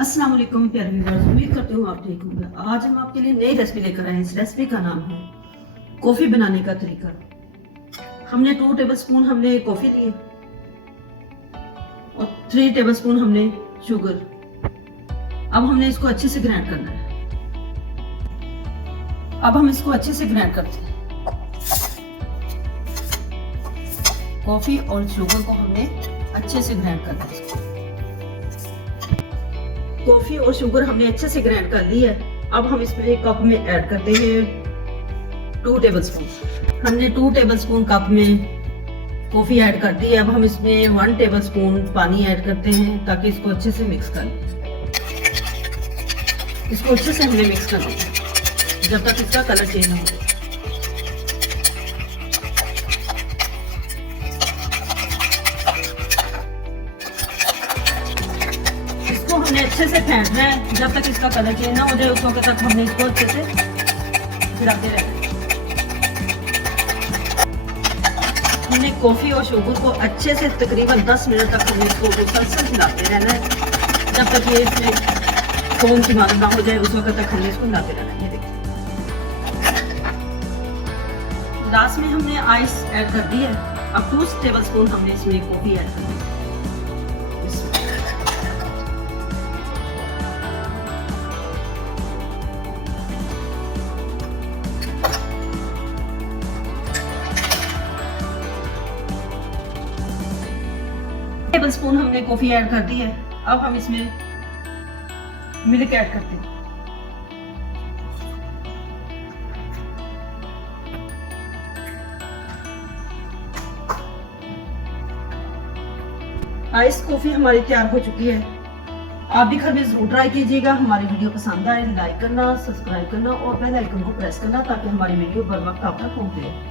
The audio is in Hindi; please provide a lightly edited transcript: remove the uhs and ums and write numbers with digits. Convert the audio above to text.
अस्सलाम वालेकुम प्यारे व्यूअर्स, उम्मीद करती हूँ आप ठीक होंगे। आज हम आपके लिए नई रेसिपी लेकर आए हैं। इस रेसिपी का नाम है कॉफ़ी बनाने का तरीका। हमने 2 टेबलस्पून हमने कॉफ़ी लिए और 3 टेबलस्पून हमने शुगर। अब हमने इसको अच्छे से ग्राइंड करना है। अब हम इसको अच्छे से ग्राइंड करते हैं। कॉफ़ी और शुगर को हमने अच्छे से ग्राइंड करना है। कॉफी और शुगर हमने अच्छे से ग्राइंड कर ली है। अब हम इसमें एक कप में ऐड करते हैं 2 टेबलस्पून। हमने 2 टेबलस्पून कप में कॉफी ऐड कर दी है। अब हम इसमें 1 टेबलस्पून पानी ऐड करते हैं ताकि इसको अच्छे से मिक्स कर लें। इसको अच्छे से हमने मिक्स कर लिया जब तक इसका कलर चेंज ना हो। हमने अच्छे से फेंटना है जब तक इसका कलर चेंज ना हो जाए। उस वक्त तक हमने इसको अच्छे से हिलाते रहना है। हमने कॉफी और शुगर को अच्छे से तकरीबन 10 मिनट तक हमने इसको मुसलसल हिलाते रहना है जब तक ये इसमें फोम की मात्रा ना हो जाए। उस वक्त तक हमने इसको हिलाते रहना है। ये देखिए, लास्ट में हमने आइस ऐड कर दी है। अब 2 टेबलस्पून हमने इसमें कॉफी ऐड कर दी। टेबलस्पून हमने कॉफी ऐड कर दी है। अब हम इसमें मिल्क ऐड करते हैं। आइस कॉफी हमारी तैयार हो चुकी है। आप भी घर में जरूर ट्राई कीजिएगा। हमारी वीडियो पसंद आए लाइक करना, सब्सक्राइब करना और बेल आइकन को प्रेस करना ताकि हमारी वीडियो बर वक्त आप तक पहुंचे।